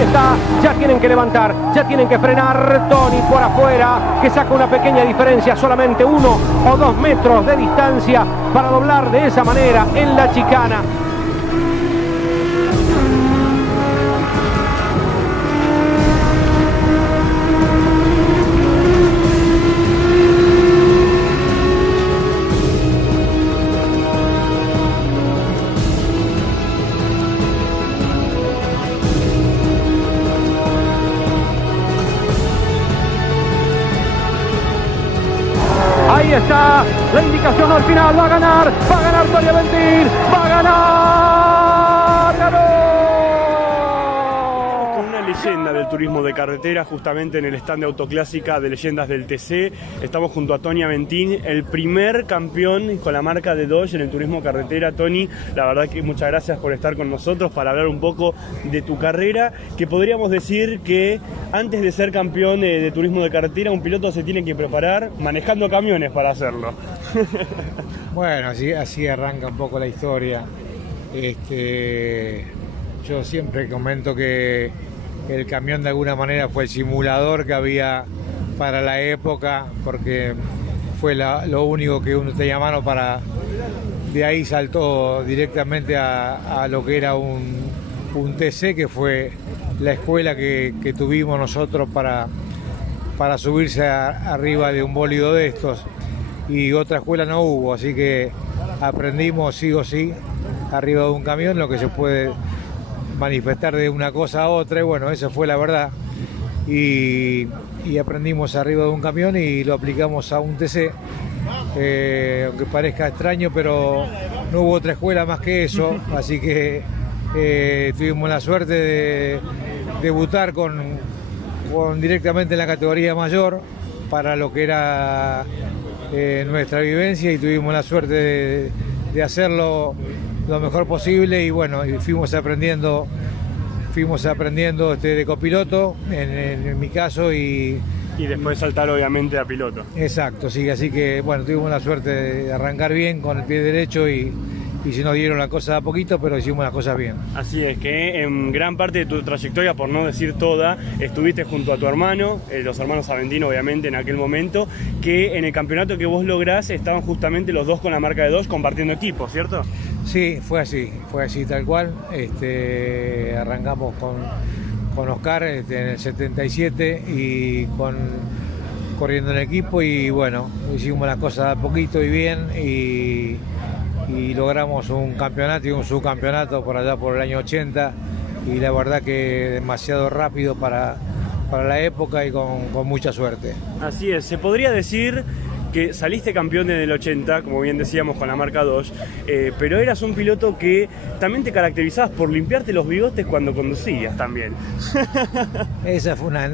ahí está, ya tienen que levantar, ya tienen que frenar. Tony por afuera, que saca una pequeña diferencia, solamente 1 o 2 metros de distancia para doblar de esa manera en la chicana. Ahí está la indicación al final, va a ganar Tony Aventín, va a ganar, ganó. Con una leyenda del turismo de carretera, justamente en el stand de Autoclásica de Leyendas del TC, estamos junto a Tony Aventín, el primer campeón con la marca de Dodge en el turismo carretera. Tony, la verdad que muchas gracias por estar con nosotros para hablar un poco de tu carrera, que podríamos decir que antes de ser campeón de turismo de carretera, un piloto se tiene que preparar manejando camiones para hacerlo. Bueno, así arranca un poco la historia. Yo siempre comento que el camión de alguna manera fue el simulador que había para la época, porque fue lo único que uno tenía a mano para... De ahí saltó directamente a lo que era un TC, que fue la escuela que tuvimos nosotros para subirse arriba de un bólido de estos, y otra escuela no hubo, así que aprendimos sí o sí arriba de un camión lo que se puede manifestar de una cosa a otra, y bueno, esa fue la verdad, y aprendimos arriba de un camión y lo aplicamos a un TC, aunque parezca extraño, pero no hubo otra escuela más que eso, así que tuvimos la suerte de debutar directamente en la categoría mayor para lo que era nuestra vivencia, y tuvimos la suerte de hacerlo lo mejor posible, y bueno, y fuimos aprendiendo de copiloto en mi caso, y después saltar obviamente a piloto. Exacto, sí, así que bueno, tuvimos la suerte de arrancar bien con el pie derecho, y se nos dieron la cosa a poquito, pero hicimos las cosas bien. Así es, que en gran parte de tu trayectoria, por no decir toda, estuviste junto a tu hermano, los hermanos Aventino obviamente en aquel momento, que en el campeonato que vos lográs estaban justamente los dos con la marca de Dodge compartiendo equipo, ¿cierto? Sí, fue así tal cual. Arrancamos con Oscar en el 77 y corriendo en el equipo, y bueno, hicimos las cosas a poquito y bien, y logramos un campeonato y un subcampeonato por allá por el año 80, y la verdad que demasiado rápido para la época y con mucha suerte. Así es, se podría decir que saliste campeón en el 80, como bien decíamos, con la marca Dodge, pero eras un piloto que también te caracterizabas por limpiarte los bigotes cuando conducías también. Esa fue una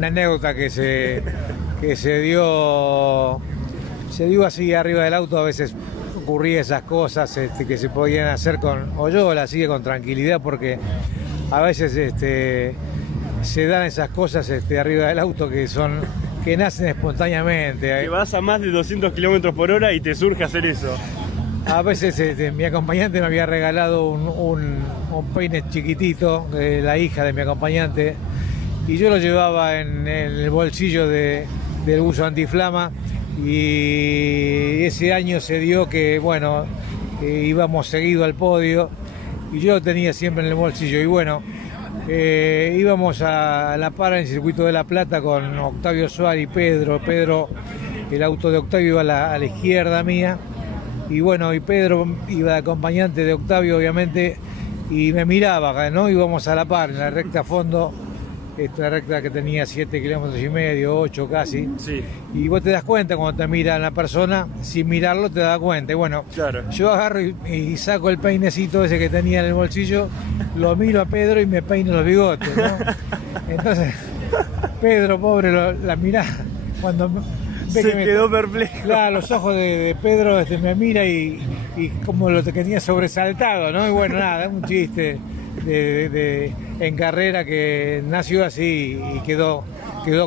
anécdota que se dio así arriba del auto. A veces ocurría esas cosas que se podían hacer o yo las hacía con tranquilidad, porque a veces se dan esas cosas arriba del auto que nacen espontáneamente. Que vas a más de 200 kilómetros por hora y te surge hacer eso. A veces mi acompañante me había regalado un peine chiquitito, la hija de mi acompañante, y yo lo llevaba en el bolsillo del buzo antiflama, y ese año se dio que, bueno, íbamos seguido al podio, y yo lo tenía siempre en el bolsillo, y bueno, íbamos a la par en el circuito de La Plata con Octavio Suárez y Pedro. El auto de Octavio iba a la izquierda mía, y bueno, y Pedro iba de acompañante de Octavio obviamente, y me miraba, ¿no? Íbamos a la par en la recta fondo, esta recta que tenía 7,5 kilómetros, 8 casi, sí. Y vos te das cuenta cuando te mira la persona, sin mirarlo te das cuenta, y bueno, claro. Yo agarro y saco el peinecito ese que tenía en el bolsillo, lo miro a Pedro y me peino los bigotes, ¿no? Entonces, Pedro, pobre, la mirá, cuando ve se que quedó perplejo. Claro, los ojos de Pedro me mira y como lo tenía sobresaltado, ¿no? Y bueno, nada, un chiste en carrera que nació así y quedó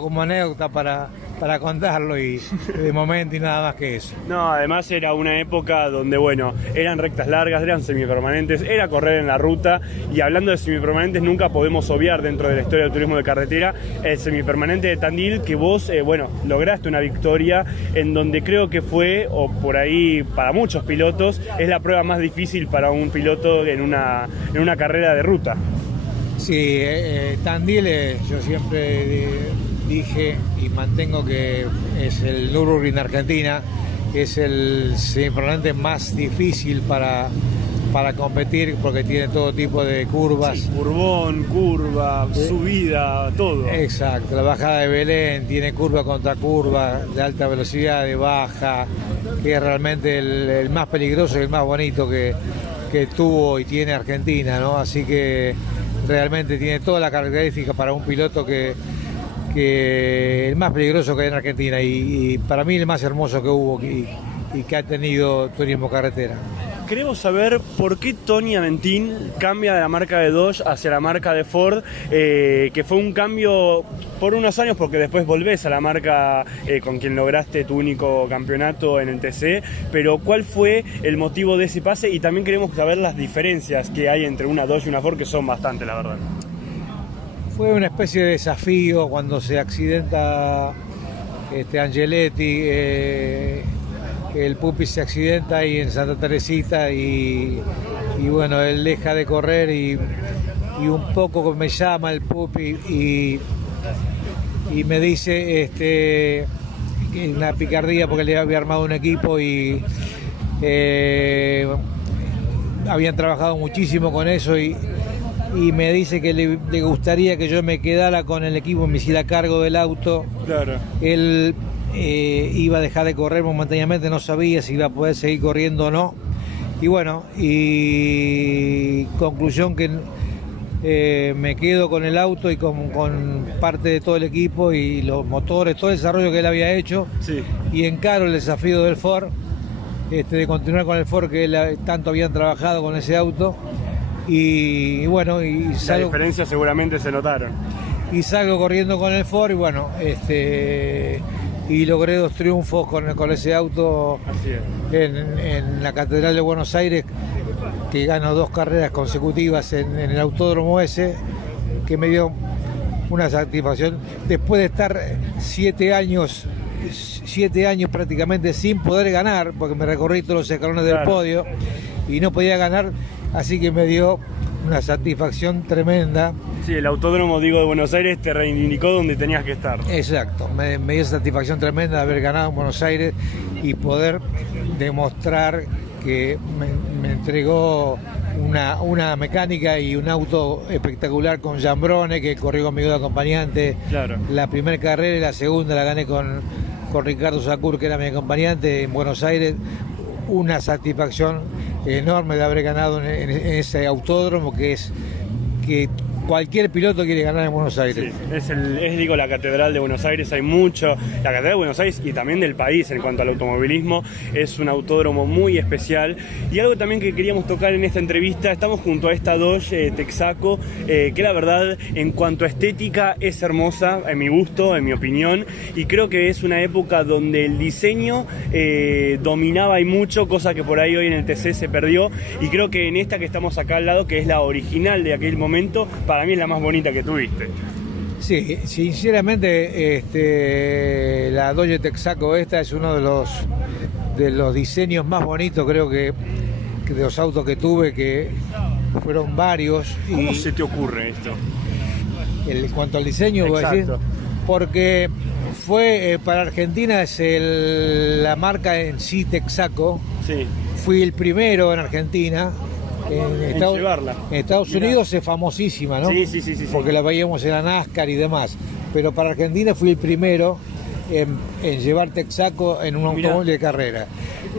como anécdota para para contarlo y de momento y nada más que eso. No, además era una época donde, bueno, eran rectas largas, eran semipermanentes, era correr en la ruta, y hablando de semipermanentes nunca podemos obviar dentro de la historia del turismo de carretera el semipermanente de Tandil, que vos, bueno, lograste una victoria en donde creo que fue, o por ahí para muchos pilotos, es la prueba más difícil para un piloto en una carrera de ruta. Sí, Tandil, yo siempre dije y mantengo que es el Nürburgring de Argentina, es el semipermanente más difícil para competir porque tiene todo tipo de curvas. Sí, curvón, curva, subida, todo. Exacto, la bajada de Belén tiene curva contra curva, de alta velocidad, de baja, que es realmente el más peligroso y el más bonito que tuvo y tiene Argentina, ¿no? Así que realmente tiene toda la característica para un piloto que el más peligroso que hay en Argentina y para mí el más hermoso que hubo y que ha tenido turismo carretera. Queremos saber por qué Tony Aventín cambia de la marca de Dodge hacia la marca de Ford, que fue un cambio por unos años porque después volvés a la marca con quien lograste tu único campeonato en el TC, pero ¿cuál fue el motivo de ese pase? Y también queremos saber las diferencias que hay entre una Dodge y una Ford, que son bastante, la verdad. Fue una especie de desafío cuando se accidenta Angeletti, el Pupi se accidenta ahí en Santa Teresita y bueno, él deja de correr y un poco me llama el Pupi y me dice una picardía porque le había armado un equipo y habían trabajado muchísimo con eso y me dice que le gustaría que yo me quedara con el equipo, me hiciera cargo del auto. Claro. Él iba a dejar de correr momentáneamente, no sabía si iba a poder seguir corriendo o no. Y bueno, y conclusión que me quedo con el auto y con parte de todo el equipo y los motores, todo el desarrollo que él había hecho. Sí. Y encaro el desafío del Ford, de continuar con el Ford que él tanto habían trabajado con ese auto. Y bueno, y salgo, la diferencia seguramente se notaron. Y salgo corriendo con el Ford y bueno, y logré 2 triunfos con ese auto. Así es. En la Catedral de Buenos Aires, que gano 2 carreras consecutivas en el autódromo ese, que me dio una satisfacción después de estar 7 años prácticamente sin poder ganar, porque me recorrí todos los escalones del podio y no podía ganar, así que me dio una satisfacción tremenda. Sí, el Autódromo, de Buenos Aires te reivindicó donde tenías que estar. Exacto, me dio satisfacción tremenda de haber ganado en Buenos Aires y poder demostrar que me entregó una mecánica y un auto espectacular con Giambrone, que corrió conmigo de acompañante. Claro. La primera carrera y la segunda la gané con Ricardo Sacur, que era mi acompañante en Buenos Aires. Una satisfacción enorme de haber ganado en ese autódromo que cualquier piloto quiere ganar en Buenos Aires. Sí, es la Catedral de Buenos Aires, hay mucho. La Catedral de Buenos Aires y también del país en cuanto al automovilismo, es un autódromo muy especial. Y algo también que queríamos tocar en esta entrevista, estamos junto a esta Dodge Texaco, que la verdad en cuanto a estética es hermosa, en mi gusto, en mi opinión, y creo que es una época donde el diseño dominaba y mucho, cosa que por ahí hoy en el TC se perdió, y creo que en esta que estamos acá al lado, que es la original de aquel momento, para mí es la más bonita que tuviste. Sí, sinceramente la Dodge Texaco esta es uno de los diseños más bonitos, creo que de los autos que tuve, que fueron varios. ¿Cómo se te ocurre esto? En cuanto al diseño, voy a decir, porque fue para Argentina es la marca en sí Texaco. Sí. Fui el primero en Argentina. En Estados Unidos es famosísima, ¿no? Sí. Porque la veíamos en la NASCAR y demás. Pero para Argentina fui el primero en llevar Texaco en un automóvil de carrera.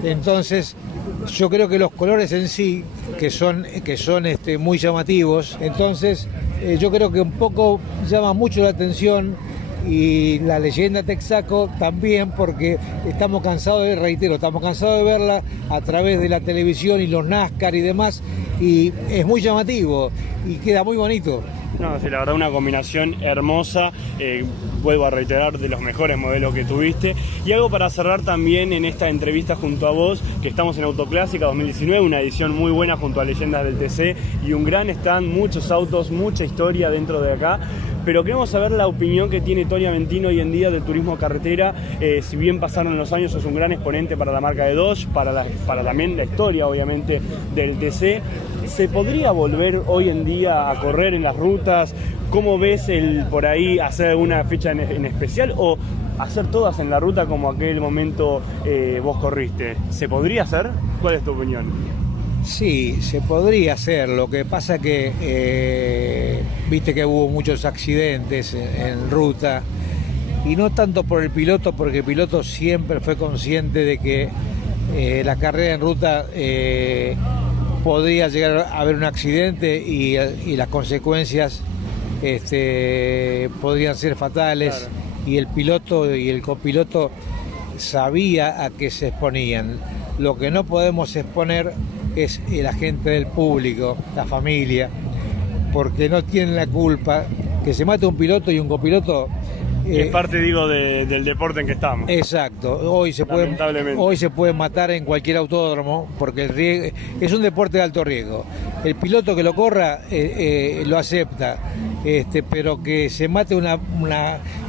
Entonces, yo creo que los colores en sí, que son muy llamativos, entonces yo creo que un poco llama mucho la atención. Y la leyenda Texaco también, porque estamos cansados de verla a través de la televisión y los NASCAR y demás, y es muy llamativo y queda muy bonito. No, sí, la verdad una combinación hermosa, vuelvo a reiterar, de los mejores modelos que tuviste. Y algo para cerrar también en esta entrevista junto a vos, que estamos en Autoclásica 2019, una edición muy buena junto a Leyendas del TC y un gran stand, muchos autos, mucha historia dentro de acá. Pero queremos saber la opinión que tiene Tony Aventino hoy en día del turismo carretera. Si bien pasaron los años, es un gran exponente para la marca de Dodge, para también la historia, obviamente, del TC. ¿Se podría volver hoy en día a correr en las rutas? ¿Cómo ves el por ahí hacer una fecha en especial o hacer todas en la ruta como aquel momento vos corriste? ¿Se podría hacer? ¿Cuál es tu opinión? Sí, se podría hacer. Lo que pasa que viste que hubo muchos accidentes en ruta, y no tanto por el piloto, porque el piloto siempre fue consciente de que la carrera en ruta podría llegar a haber un accidente y las consecuencias podrían ser fatales. Claro. Y el piloto y el copiloto sabía a qué se exponían. Lo que no podemos exponer es la gente del público, la familia, porque no tienen la culpa. Que se mate un piloto y un copiloto es parte, digo, del deporte en que estamos. Exacto. Hoy se puede matar en cualquier autódromo, porque el riesgo, es un deporte de alto riesgo. El piloto que lo corra lo acepta, pero que se mate una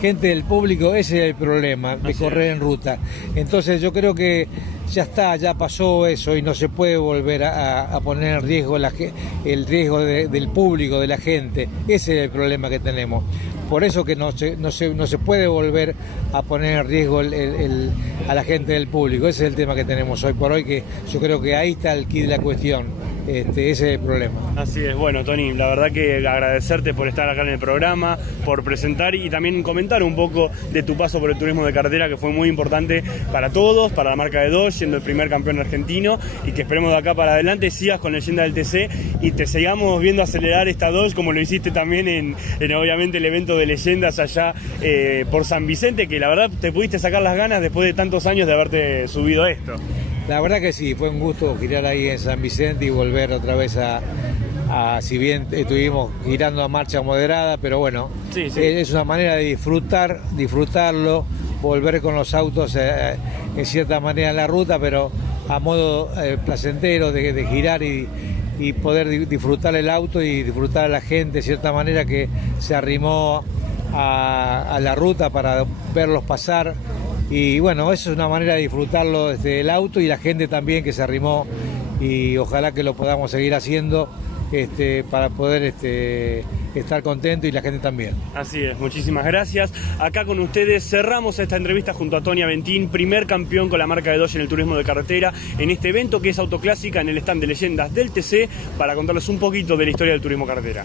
gente del público, ese es el problema de correr en ruta. Entonces yo creo que ya pasó eso y no se puede volver a poner en riesgo el riesgo del público, de la gente. Ese es el problema que tenemos. Por eso que no se puede volver a poner en riesgo a la gente del público. Ese es el tema que tenemos hoy por hoy, que yo creo que ahí está el quid de la cuestión. Ese es el problema. Así es. Bueno, Tony, la verdad que agradecerte por estar acá en el programa, por presentar y también comentar un poco de tu paso por el turismo de carretera, que fue muy importante para todos, para la marca de Dodge, siendo el primer campeón argentino, y que esperemos de acá para adelante sigas con Leyenda del TC y te sigamos viendo acelerar esta Dodge, como lo hiciste también en obviamente el evento de Leyendas allá por San Vicente, que la verdad te pudiste sacar las ganas después de tantos años de haberte subido a esto. La verdad que sí, fue un gusto girar ahí en San Vicente y volver otra vez si bien estuvimos girando a marcha moderada, pero bueno, sí. Es una manera de disfrutarlo, volver con los autos en cierta manera en la ruta, pero a modo placentero de girar y poder disfrutar el auto y disfrutar a la gente de cierta manera que se arrimó a la ruta para verlos pasar. Y bueno, eso es una manera de disfrutarlo desde el auto y la gente también que se arrimó, y ojalá que lo podamos seguir haciendo para poder estar contento y la gente también. Así es, muchísimas gracias. Acá con ustedes cerramos esta entrevista junto a Tony Aventín, primer campeón con la marca de Dodge en el turismo de carretera, en este evento que es Autoclásica en el stand de Leyendas del TC, para contarles un poquito de la historia del turismo carretera.